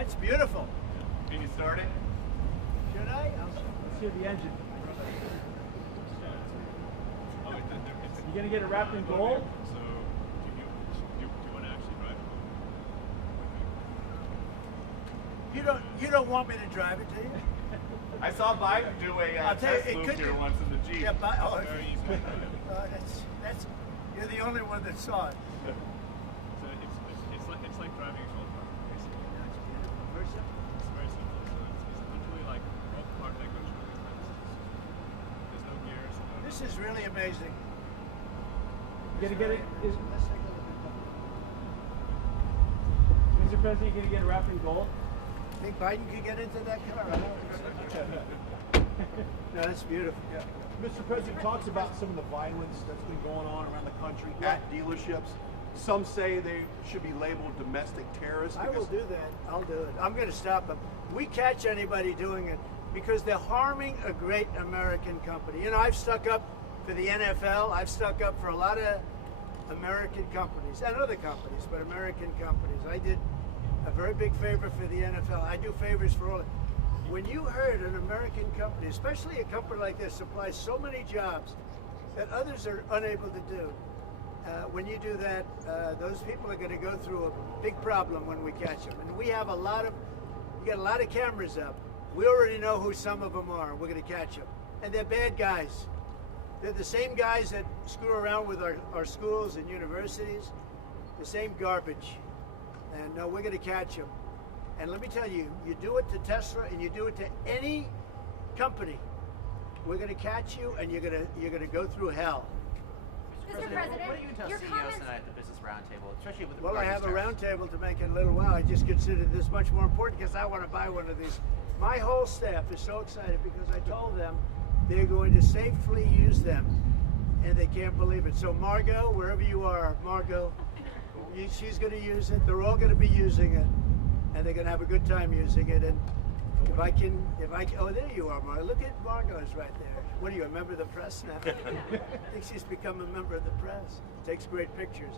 That's beautiful. Can you start it? Should I? Let's hear the engine. You gonna get it wrapped in gold? So, do you want to actually drive it? You don't want me to drive it, do you? I saw Biden do a test loop here once in the Jeep. Yeah, Very easy. that's you're the only one that saw it. So it's like driving a gold car, basically. That's beautiful. Very simple. It's very simple. So it's literally like all the part that goes through these things. There's no gears. This is really amazing. You gonna get it? Let's take a look at Mr. President, you gonna get it wrapped in gold? that. Think Biden could get into that car? I don't think so. No, that's beautiful. Yeah. Mr. President talks about some of the violence that's been going on around the country at dealerships. Some say they should be labeled domestic terrorists. I will do that. I'll do it. I'm going to stop them. We catch anybody doing it because they're harming a great American company. You know, I've stuck up for the NFL. I've stuck up for a lot of American companies and other companies, but American companies. I did a very big favor for the NFL. I do favors for all. When you heard an American company, especially a company like this, supplies so many jobs that others are unable to do, when you do that, those people are going to go through a big problem when we catch them. And we have we got a lot of cameras up. We already know who some of them are. We're going to catch them. And they're bad guys. They're the same guys that screw around with our schools and universities, the same garbage. And we're going to catch them. And let me tell you, you do it to Tesla and you do it to any company, we're going to catch you and you're going to go through hell. Mr. President, what do you tell your CEOs comments tonight at the Business Roundtable, especially with the Well, I have a tariffs? roundtable to make in a little while. I just considered this much more important because I want to buy one of these. My whole staff is so excited because I told them they're going to safely use them, and they can't believe it. So Margot, wherever you are, Margot, she's going to use it. They're all going to be using it, and they're going to have a good time using it. And oh, there you are, Margot. Look at Margot's right there. What are you, a member of the press now? I think she's become a member of the press. Takes great pictures.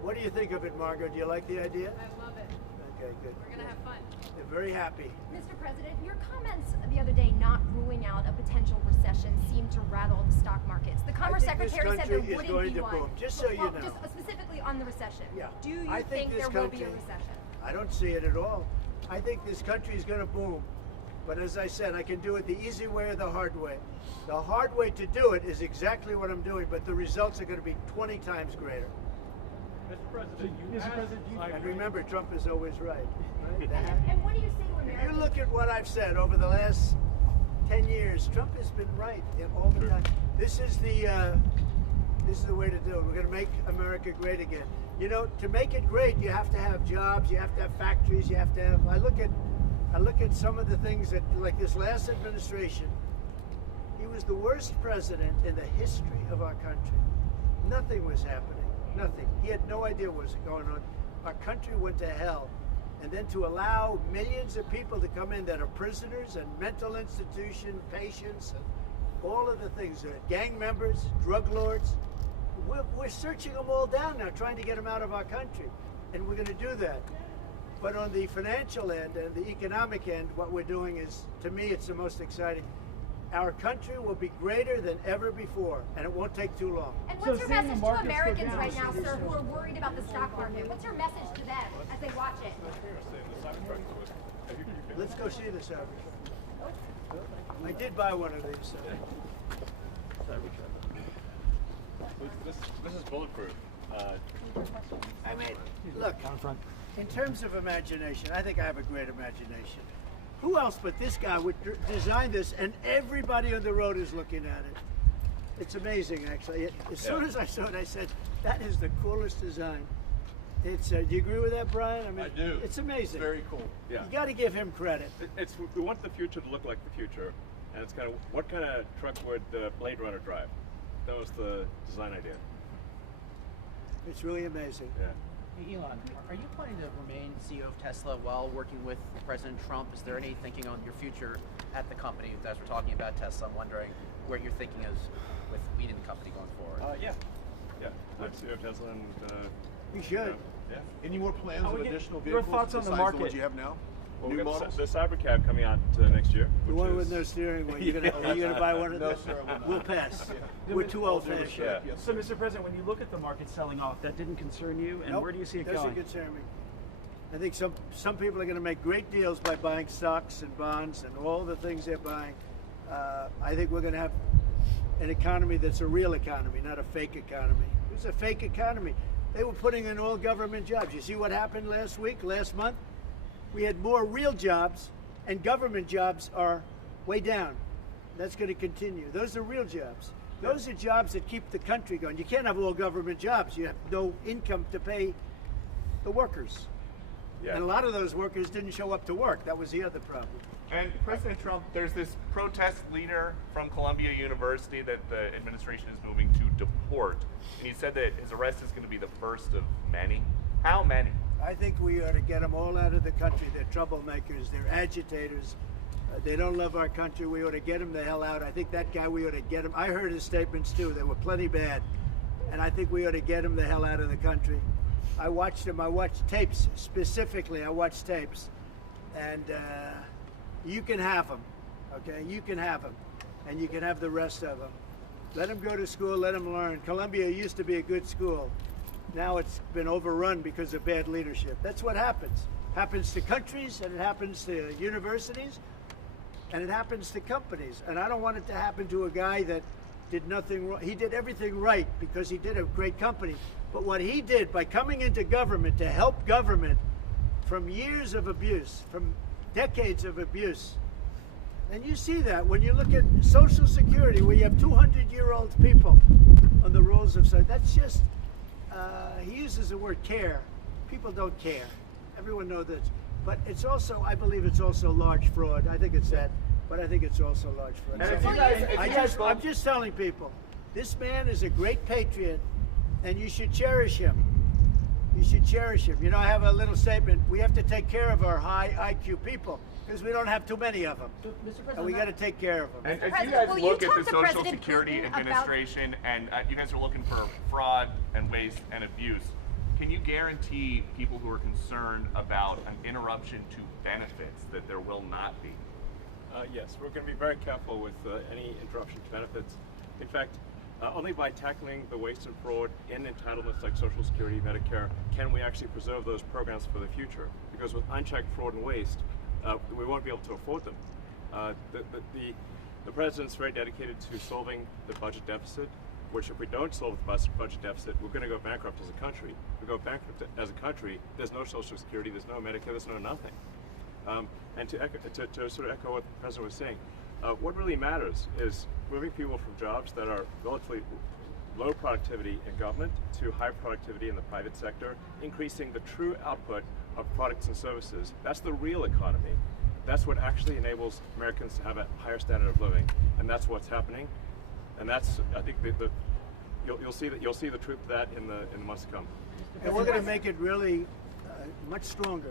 What do you think of it, Margot? Do you like the idea? I love it. Okay, good. We're going to have fun. They're very happy. Mr. President, your comments the other day not ruling out a potential recession seem to rattle the stock markets. The Commerce Secretary said there wouldn't be one. Boom. Just so you know. Just specifically on the recession. Yeah. Do you I think there will be a recession? I don't see it at all. I think this country is going to boom. But as I said, I can do it the easy way or the hard way. The hard way to do it is exactly what I'm doing, but the results are going to be 20 times greater. Mr. President, And remember, Trump is always right. And what do you say to If Americans? you look at what I've said over the last 10 years, Trump has been right all the time. This is the way to do it. We're going to make America great again. You know, to make it great, you have to have jobs, you have to have factories, you have to have. I look at some of the things that, like this last administration, he was the worst president in the history of our country. Nothing was happening. Nothing. He had no idea what was going on. Our country went to hell. And then to allow millions of people to come in that are prisoners and mental institution patients and all of the things, gang members, drug lords, we're searching them all down now, trying to get them out of our country. And we're going to do that. But on the financial end and the economic end, what we're doing is, to me, it's the most exciting. Our country will be greater than ever before, and it won't take too long. And what's your message to Americans right now, sir, who are worried about the stock market? What's your message to them as they watch it? Let's go see the Cybertruck. I did buy one of these. This is bulletproof. I mean, look, in terms of imagination, I think I have a great imagination. Who else but this guy would design this, and everybody on the road is looking at it? It's amazing, actually. As soon as I saw it, I said, that is the coolest design. It's. Do you agree with that, Brian? I mean, I do. It's amazing. It's very cool. Yeah. You got to give him credit. We want the future to look like the future, and it's kind of what kind of truck would Blade Runner drive? That was the design idea. It's really amazing. Yeah. Hey, Elon, are you planning to remain CEO of Tesla while working with President Trump? Is there any thinking on your future at the company? As we're talking about Tesla, I'm wondering where your thinking is with leading the company going forward. Yeah. I'm CEO of Tesla, and You should. Yeah. Any more plans Oh, of yeah. additional Your vehicles thoughts on the besides the market? ones you have now? Well, New we got models? the Cybercab coming out next year. The which one is, with no steering wheel. Are you gonna buy one of No, those? sir, I will not. We'll pass. Yeah. We're too old fashioned. Yeah. Yes, So, sir. Mr. President, when you look at the market selling off, that didn't concern you, and Nope, where do you see it doesn't going? concern me. I think some people are going to make great deals by buying stocks and bonds and all the things they're buying. I think we're going to have an economy that's a real economy, not a fake economy. It's a fake economy. They were putting in all government jobs. You see what happened last month? We had more real jobs, and government jobs are way down. That's going to continue. Those are real jobs. Those are jobs that keep the country going. You can't have all government jobs. You have no income to pay the workers. Yeah. And a lot of those workers didn't show up to work. That was the other problem. And President Trump, there's this protest leader from Columbia University that the administration is moving to deport. And he said that his arrest is going to be the first of many. How many? I think we ought to get them all out of the country. They're troublemakers. They're agitators. They don't love our country. We ought to get them the hell out. I think that guy, we ought to get him. I heard his statements too. They were plenty bad. And I think we ought to get him the hell out of the country. I watched him. I watched tapes specifically. I watched tapes. And you can have them, okay? You can have them. And you can have the rest of them. Let them go to school. Let them learn. Columbia used to be a good school. Now it's been overrun because of bad leadership. That's what happens. Happens to countries, and it happens to universities, and it happens to companies. And I don't want it to happen to a guy that did nothing wrong. He did everything right because he did a great company. But what he did by coming into government to help government from years of abuse, from decades of abuse, and you see that when you look at Social Security, where you have 200-year-old people on the rolls of society. That's just, he uses the word care. People don't care. Everyone knows that. But it's also, I believe it's also large fraud. I think it's that, but I think it's also large fraud. And if So you guys I'm just telling people, this man is a great patriot, and you should cherish him. You should cherish him. You know, I have a little statement. We have to take care of our high IQ people because we don't have too many of them. So, Mr. President, And we got to take care of them. And if you President, guys will you look at talk the to Social President Security Putin about- Administration and you guys are looking for fraud and waste and abuse, can you guarantee people who are concerned about an interruption to benefits that there will not be? Yes, we're going to be very careful with any interruption to benefits. In fact, only by tackling the waste and fraud in entitlements like Social Security, Medicare, can we actually preserve those programs for the future. Because with unchecked fraud and waste, we won't be able to afford them. The president's very dedicated to solving the budget deficit, which if we don't solve the budget deficit, we're going to go bankrupt as a country. If we go bankrupt as a country, there's no Social Security, there's no Medicare, there's no nothing. And to sort of echo what the president was saying, what really matters is moving people from jobs that are relatively low productivity in government to high productivity in the private sector, increasing the true output of products and services. That's the real economy. That's what actually enables Americans to have a higher standard of living, and that's what's happening. And that's, I think, you'll see the truth of that in the months to come. And we're going to make it really much stronger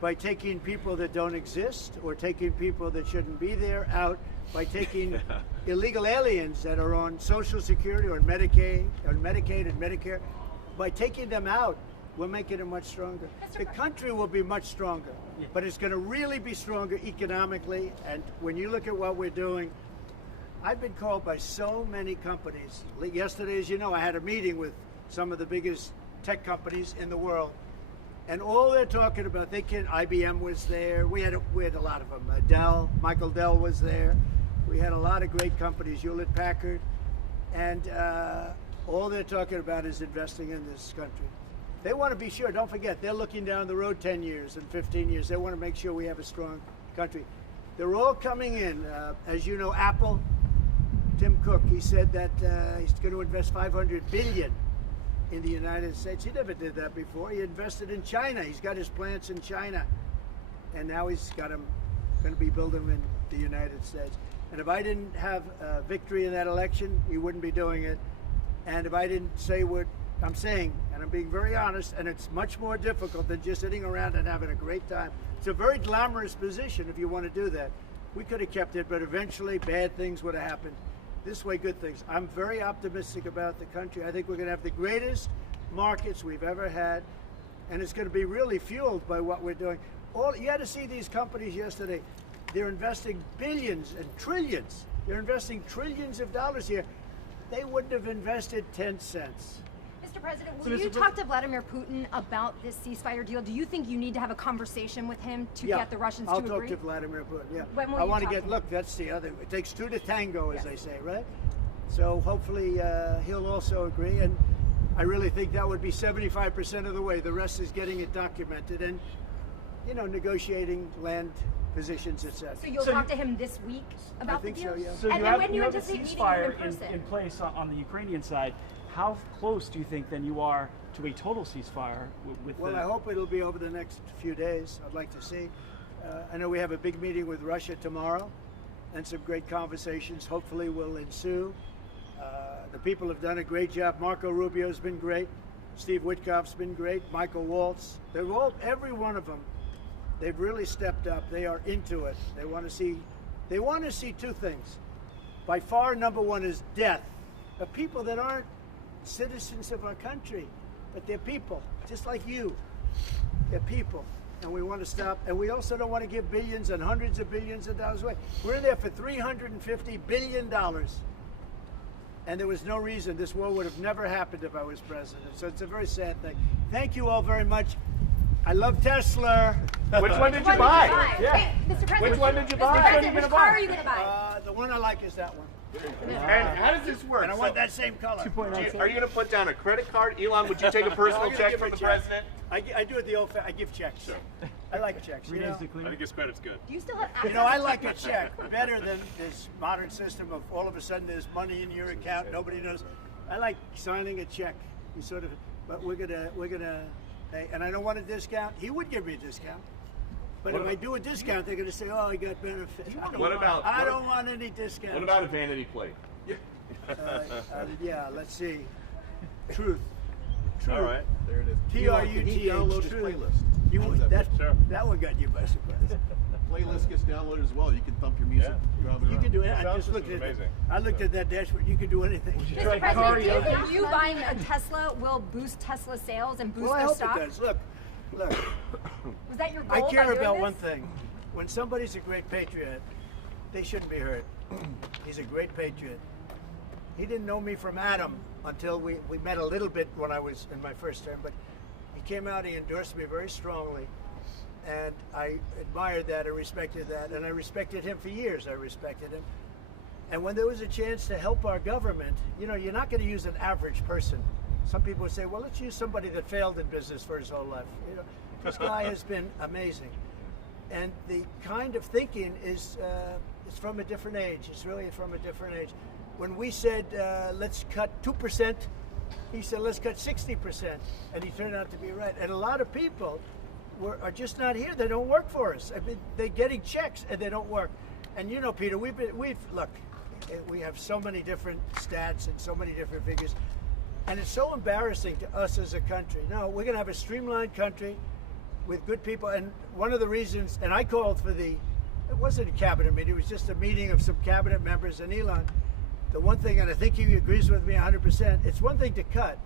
by taking people that don't exist or taking people that shouldn't be there out, by taking illegal aliens that are on Social Security or Medicaid and Medicare. By taking them out, we're making it much stronger. The country will be much stronger, but it's going to really be stronger economically. And when you look at what we're doing, I've been called by so many companies. Yesterday, as you know, I had a meeting with some of the biggest tech companies in the world. And all they're talking about, IBM was there. We had a lot of them. Michael Dell was there. We had a lot of great companies, Hewlett Packard. And all they're talking about is investing in this country. They want to be sure, don't forget, they're looking down the road 10 years and 15 years. They want to make sure we have a strong country. They're all coming in. As you know, Apple, Tim Cook, he said that he's going to invest $500 billion in the United States. He never did that before. He invested in China. He's got his plants in China. And now he's got them, going to be building them in the United States. And if I didn't have victory in that election, he wouldn't be doing it. And if I didn't say what I'm saying, and I'm being very honest, and it's much more difficult than just sitting around and having a great time. It's a very glamorous position if you want to do that. We could have kept it, but eventually bad things would have happened. This way, good things. I'm very optimistic about the country. I think we're going to have the greatest markets we've ever had. and it's going to be really fueled by what we're doing. You had to see these companies yesterday. They're investing billions and trillions. They're investing trillions of dollars here. They wouldn't have invested 10 cents. Mr. President, will you talk to Vladimir Putin about this ceasefire deal? Do you think you need to have a conversation with him to get the Russians to agree? I'll talk to Vladimir Putin, yeah. When will I you want to talk get, to him? look, that's the other, it takes two to tango, as they say, right? So hopefully he'll also agree, and I really think that would be 75% of the way. The rest is getting it documented and, you know, negotiating land positions, etc. So you'll talk to him this week about the deal? I think so, yeah. So And you then have, when do you you have a anticipate meeting him ceasefire in person? in place on the Ukrainian side. How close do you think then you are to a total ceasefire with Well, the... I hope it'll be over the next few days. I'd like to see. I know we have a big meeting with Russia tomorrow, and some great conversations hopefully will ensue. The people have done a great job. Marco Rubio's been great. Steve Witkoff's been great. Michael Waltz. They're all, every one of them, they've really stepped up. They are into it. They want to see two things. By far, number one is death of people that aren't citizens of our country, but they're people, just like you. They're people, and we want to stop. And we also don't want to give billions and hundreds of billions of dollars away. We're in there for $350 billion, and there was no reason this war would have never happened if I was president. So it's a very sad thing. Thank you all very much. I love Tesla. Which one did you Which buy? Yeah. Hey, Mr. President, Which one did you Mr. buy? President, which car are you going to buy? The one I like is that one. And how does this work? And I want that same color. Are you going to put down a credit card? Elon, would you take a personal I'm gonna check give from a the check. president? I do it the old I give checks. Sure. I like checks. You know? I think his credit's good. Do you still have access You know, I to like a check? check better than this modern system of all of a sudden there's money in your account, nobody knows. I like signing a check. You sort of, but we're gonna, and I don't want a discount. He would give me a discount. But if I do a discount, they're going to say, "Oh, he got benefits." I don't want any discount. What about a vanity plate? Yeah, let's see. Truth. All right, there it is. T-R-U-T-H. Download his Truth. playlist. You, Sure. that one got you by surprise. Playlist gets downloaded as well. You can thump your music. driving You around. can do it. I Sound just looked system's at it. amazing. I looked at that dashboard. You can do anything. Mr. President, do you think you buying a Tesla will boost Tesla sales and boost Well, I their hope stock? it does. Look. Was that your I goal care by doing about this? one thing. When somebody's a great patriot, they shouldn't be hurt. He's a great patriot. He didn't know me from Adam until we met a little bit when I was in my first term, but he came out, he endorsed me very strongly, and I admired that, I respected that, and I respected him for years. I respected him. And when there was a chance to help our government, you know, you're not going to use an average person. Some people would say, well, let's use somebody that failed in business for his whole life. You know, this guy has been amazing. And the kind of thinking is it's from a different age. It's really from a different age. When we said, let's cut 2%, he said, let's cut 60%. And he turned out to be right. And a lot of people are just not here. They don't work for us. I mean, they're getting checks and they don't work. And you know, Peter, look, we have so many different stats and so many different figures. And it's so embarrassing to us as a country. No, we're going to have a streamlined country with good people. And one of the reasons, and I called for it wasn't a cabinet meeting, it was just a meeting of some cabinet members and Elon. The one thing, and I think he agrees with me 100%, it's one thing to cut,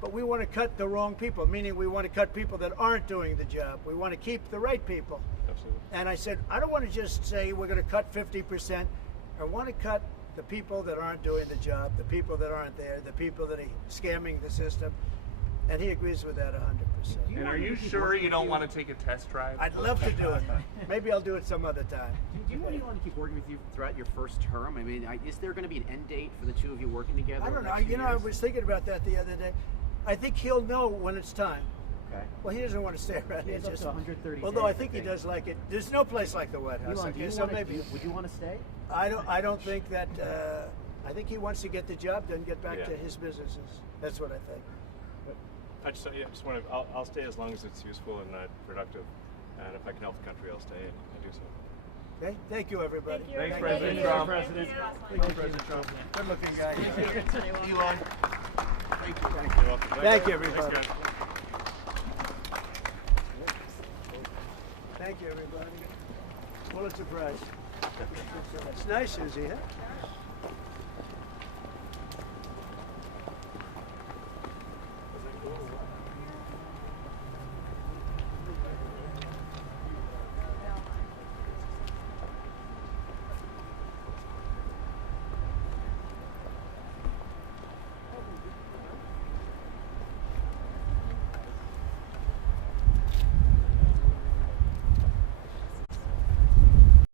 but we want to cut the wrong people, meaning we want to cut people that aren't doing the job. We want to keep the right people. Absolutely. And I said, I don't want to just say we're going to cut 50%. I want to cut the people that aren't doing the job, the people that aren't there, the people that are scamming the system. And he agrees with that 100%. And are you sure you don't want to take a test drive? I'd love to do it. Maybe I'll do it some other time. Do you want Elon to keep working with you throughout your first term? I mean, is there going to be an end date for the two of you working together? I don't know. over the next You few know, I years? was thinking about that the other day. I think he'll know when it's time. Okay. Well, he doesn't want to stay around here. He has up to 130 although I days, think I he think. does like it. There's no place like the White House. Elon, Okay, so maybe would you want to stay? I don't think that. I think he wants to get the job done, get back to his businesses. That's what I think. I just want to. I'll stay as long as it's useful and productive, and if I can help the country, I'll stay and I do so. Okay. Thank you, everybody. Thanks, President Trump. Thank you, President Trump. Good-looking guy. Elon. Thank you, everybody. Thanks, guys. Thank you, everybody. Pulitzer Prize. It's nice, Susie, huh?